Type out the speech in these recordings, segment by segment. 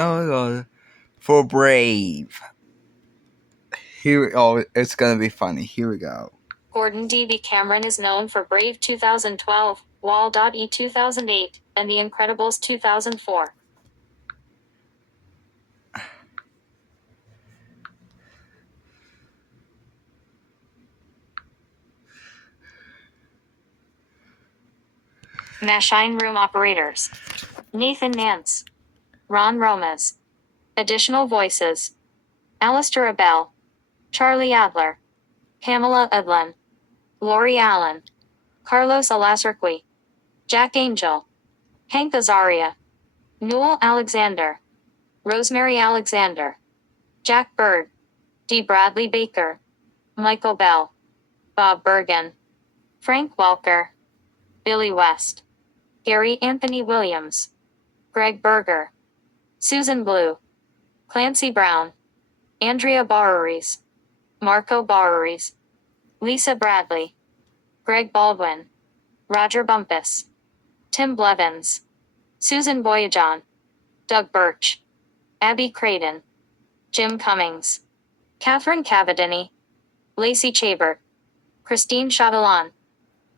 No, for Brave. Here, it's gonna be funny. Here we go. Gordon D.B. Cameron is known for Brave 2012, Wall.e 2008, and The Incredibles 2004. Machine Room Operators. Nathan Nance. Ron Romas. Additional voices. Alistair Abel. Charlie Adler. Pamela Edlin. Lori Allen. Carlos Alasarqui. Jack Angel. Hank Azaria. Newell Alexander. Rosemary Alexander. Jack Bird. D. Bradley Baker. Michael Bell. Bob Bergen. Frank Welker. Billy West. Gary Anthony Williams. Greg Berger. Susan Blue. Clancy Brown. Andrea Barreries. Marco Barreries. Lisa Bradley. Greg Baldwin. Roger Bumpus. Tim Blevins. Susan Boyajan. Doug Birch. Abby Creighton. Jim Cummings. Catherine Cavadini. Lacey Chabert. Christine Chatelain.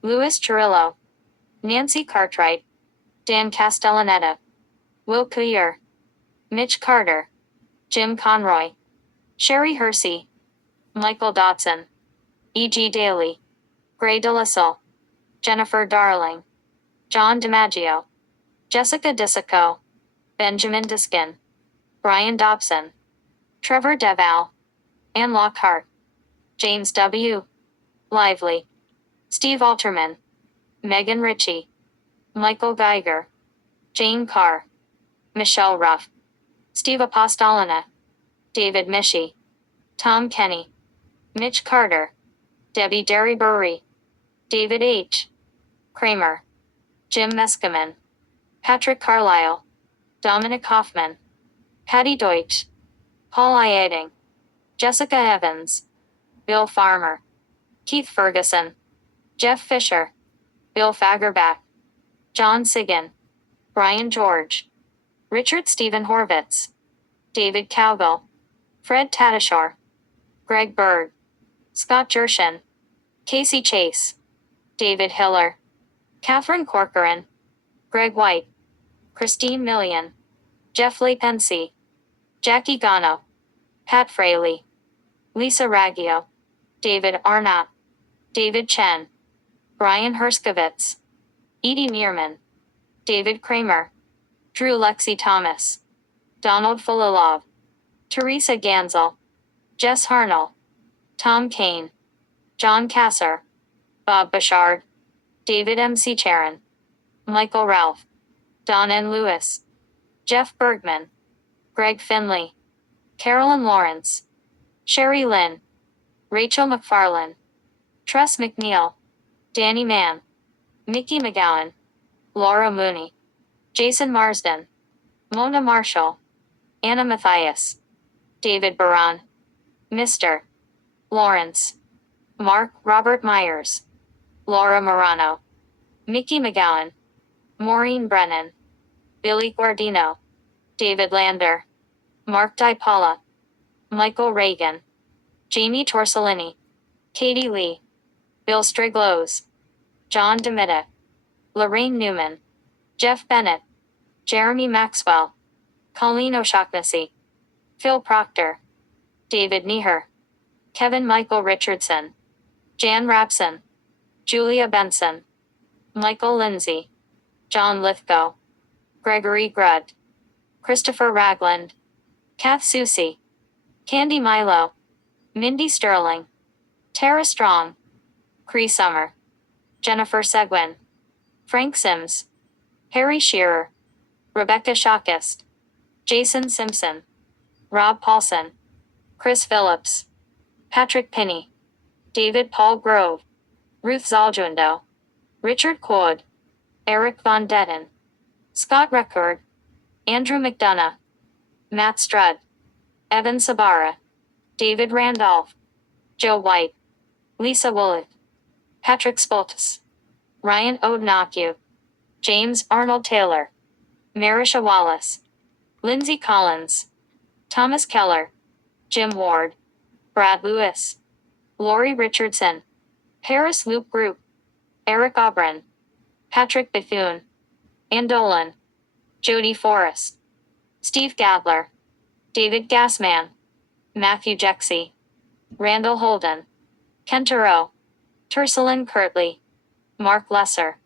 Louis Chirillo. Nancy Cartwright. Dan Castellaneta. Will Couillere. Mitch Carter. Jim Conroy. Sherry Hersey. Michael Dodson. E.G. Daly. Gray DeLasalle. Jennifer Darling. John DiMaggio. Jessica Disico. Benjamin Diskin. Brian Dobson. Trevor Deval. Ann Lockhart. James W. Lively. Steve Alterman. Megan Ritchie. Michael Geiger. Jane Carr. Michelle Ruff. Steve Apostolina. David Mishi. Tom Kenny. Mitch Carter. Debbie Derrybury. David H. Kramer. Jim Meskimen. Patrick Carlisle. Dominic Hoffman. Patty Deutsch. Paul Iading. Jessica Evans. Bill Farmer. Keith Ferguson. Jeff Fisher. Bill Fagerback. John Sigan. Brian George. Richard Stephen Horvitz. David Cowgill. Fred Tatasciore. Greg Bird. Scott Gershin. Casey Chase. David Hiller. Catherine Corcoran. Greg White. Christine Millian. Jeff Lapensi. Jackie Gano. Pat Fraley. Lisa Raggio. David Arnott. David Chen. Brian Herskovitz. Edie Meerman. David Kramer. Drew Lexi Thomas. Donald Fulilov. Teresa Gansel. Jess Harnell. Tom Kane. John Kasser. Bob Bouchard. David M.C. Charon. Michael Ralph. Don N. Lewis. Jeff Bergman. Greg Finley. Carolyn Lawrence. Sherry Lynn. Rachel McFarlane. Tress McNeil. Danny Mann. Mickey McGowan. Laura Mooney. Jason Marsden. Mona Marshall. Anna Matthias. David Baran. Mr. Lawrence. Mark Robert Myers. Laura Morano. Mickey McGowan. Maureen Brennan. Billy Guardino. David Lander. Mark DiPaula. Michael Reagan. Jamie Torsolini. Katie Lee. Bill Striglows. John DeMitta. Lorraine Newman. Jeff Bennett. Jeremy Maxwell. Colleen O'Shaughnessy. Phil Proctor. David Neher. Kevin Michael Richardson. Jan Rapson. Julia Benson. Michael Lindsay. John Lithgow. Gregory Grudd. Christopher Ragland. Kath Susie. Candy Milo. Mindy Sterling. Tara Strong. Cree Summer. Jennifer Seguin. Frank Sims. Harry Shearer. Rebecca Shockist. Jason Simpson. Rob Paulson. Chris Phillips. Patrick Pinney. David Paul Grove. Ruth Zaljundo. Richard Quod. Eric Von Detten. Scott Record. Andrew McDonough. Matt Strudd. Evan Sabara. David Randolph. Joe White. Lisa Woollett. Patrick Spoltis. Ryan Odnaku. James Arnold Taylor. Marisha Wallace. Lindsay Collins, Thomas Keller, Jim Ward, Brad Lewis, Laurie Richardson, Paris Loop Group, Eric Aubrin, Patrick Bethune, Ann Dolan, Jodie Forrest, Steve Gadler, David Gassman, Matthew Jexy, Randall Holden, Kentaro, Tursalin Kirtley, Mark Lesser,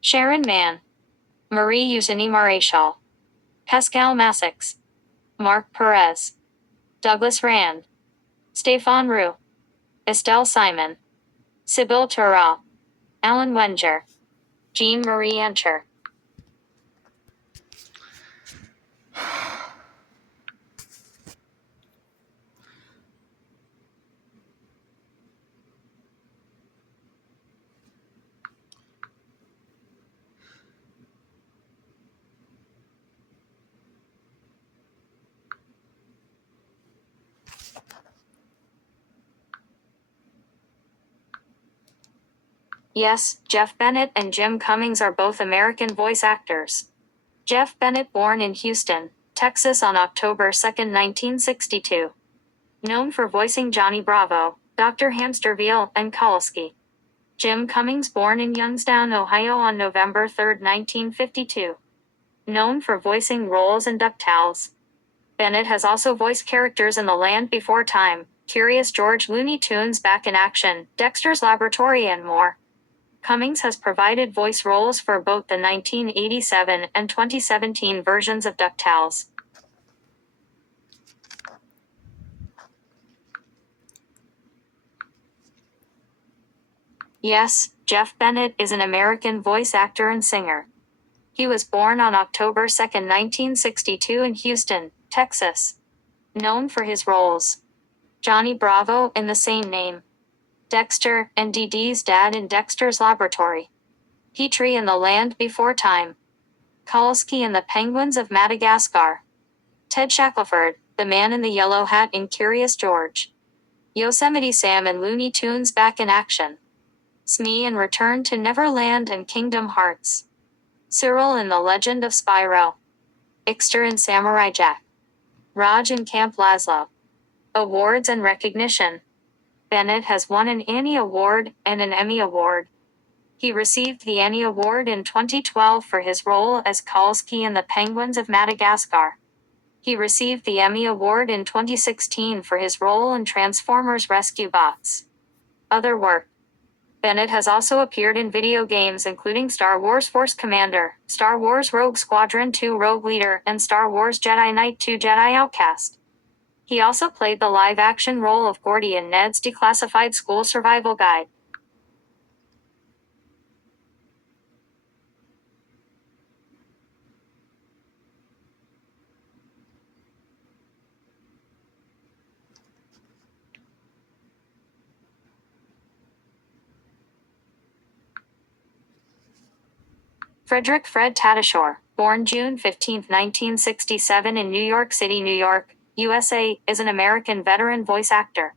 Sharon Mann, Marie Eugenie Maréchal, Pascal Massix, Mark Perez, Douglas Rand, Stefan Roux, Estelle Simon, Sybil Turra, Alan Wenger, Jean Marie Encher. Yes, Jeff Bennett and Jim Cummings are both American voice actors. Jeff Bennett, born in Houston, Texas on October 2, 1962. Known for voicing Johnny Bravo, Dr. Hamsterville, and Kowalski. Jim Cummings, born in Youngstown, Ohio on November 3, 1952. Known for voicing roles in DuckTales. Bennett has also voiced characters in The Land Before Time, Curious George, Looney Tunes Back in Action, Dexter's Laboratory, and more. Cummings has provided voice roles for both the 1987 and 2017 versions of DuckTales. Yes, Jeff Bennett is an American voice actor and singer. He was born on October 2, 1962 in Houston, Texas. Known for his roles: Johnny Bravo in the same name, Dexter and Dee Dee's dad in Dexter's Laboratory, Petrie in The Land Before Time, Kowalski in The Penguins of Madagascar, Ted Shackelford, the man in the yellow hat in Curious George, Yosemite Sam in Looney Tunes Back in Action, Smee in Return to Neverland and Kingdom Hearts, Cyril in The Legend of Spyro, Ixter in Samurai Jack, Raj in Camp Lazlo. Awards and recognition. Bennett has won an Annie Award and an Emmy Award. He received the Annie Award in 2012 for his role as Kowalski in The Penguins of Madagascar. He received the Emmy Award in 2016 for his role in Transformers Rescue Bots. Other work. Bennett has also appeared in video games including Star Wars Force Commander, Star Wars Rogue Squadron 2 Rogue Leader, and Star Wars Jedi Knight 2 Jedi Outcast. He also played the live-action role of Gordy in Ned's Declassified School Survival Guide. Frederick Fred Tatasciore, born June 15, 1967 in New York City, New York, USA, is an American veteran voice actor.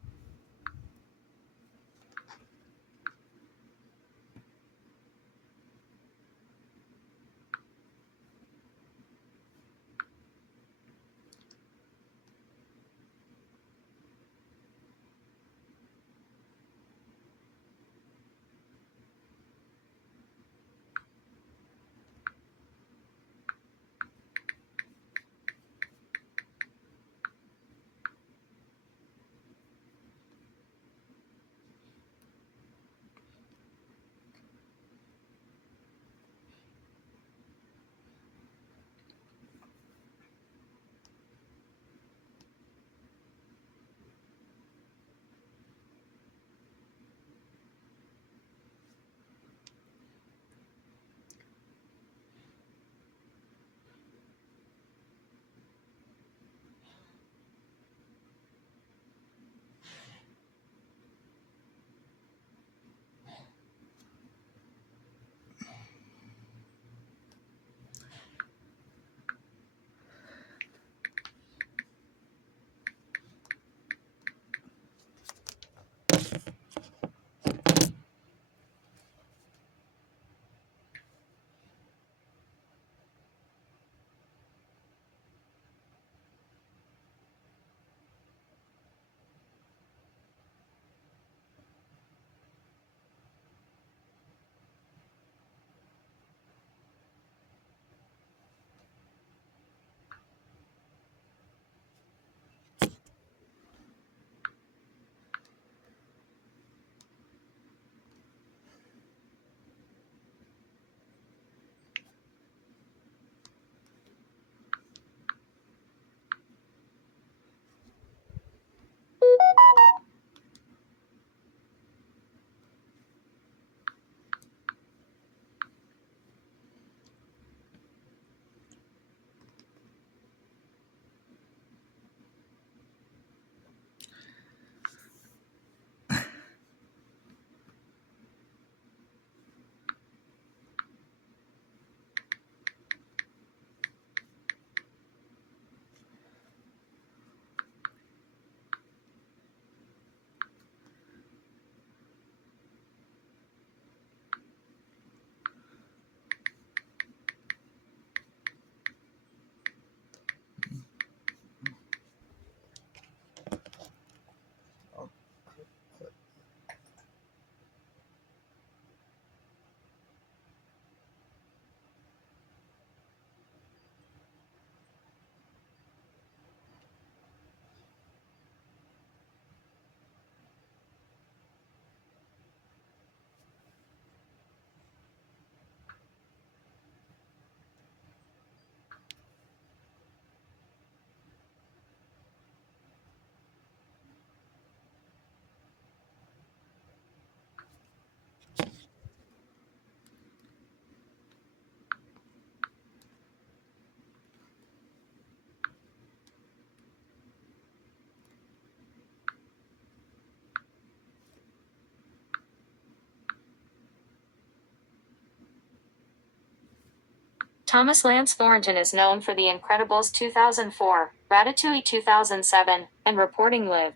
Thomas Lance Thornton is known for The Incredibles 2004, Ratatouille 2007, and Reporting Live.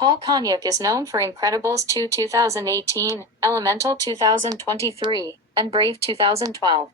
Paul Konyuk is known for Incredibles 2 2018, Elemental 2023, and Brave 2012.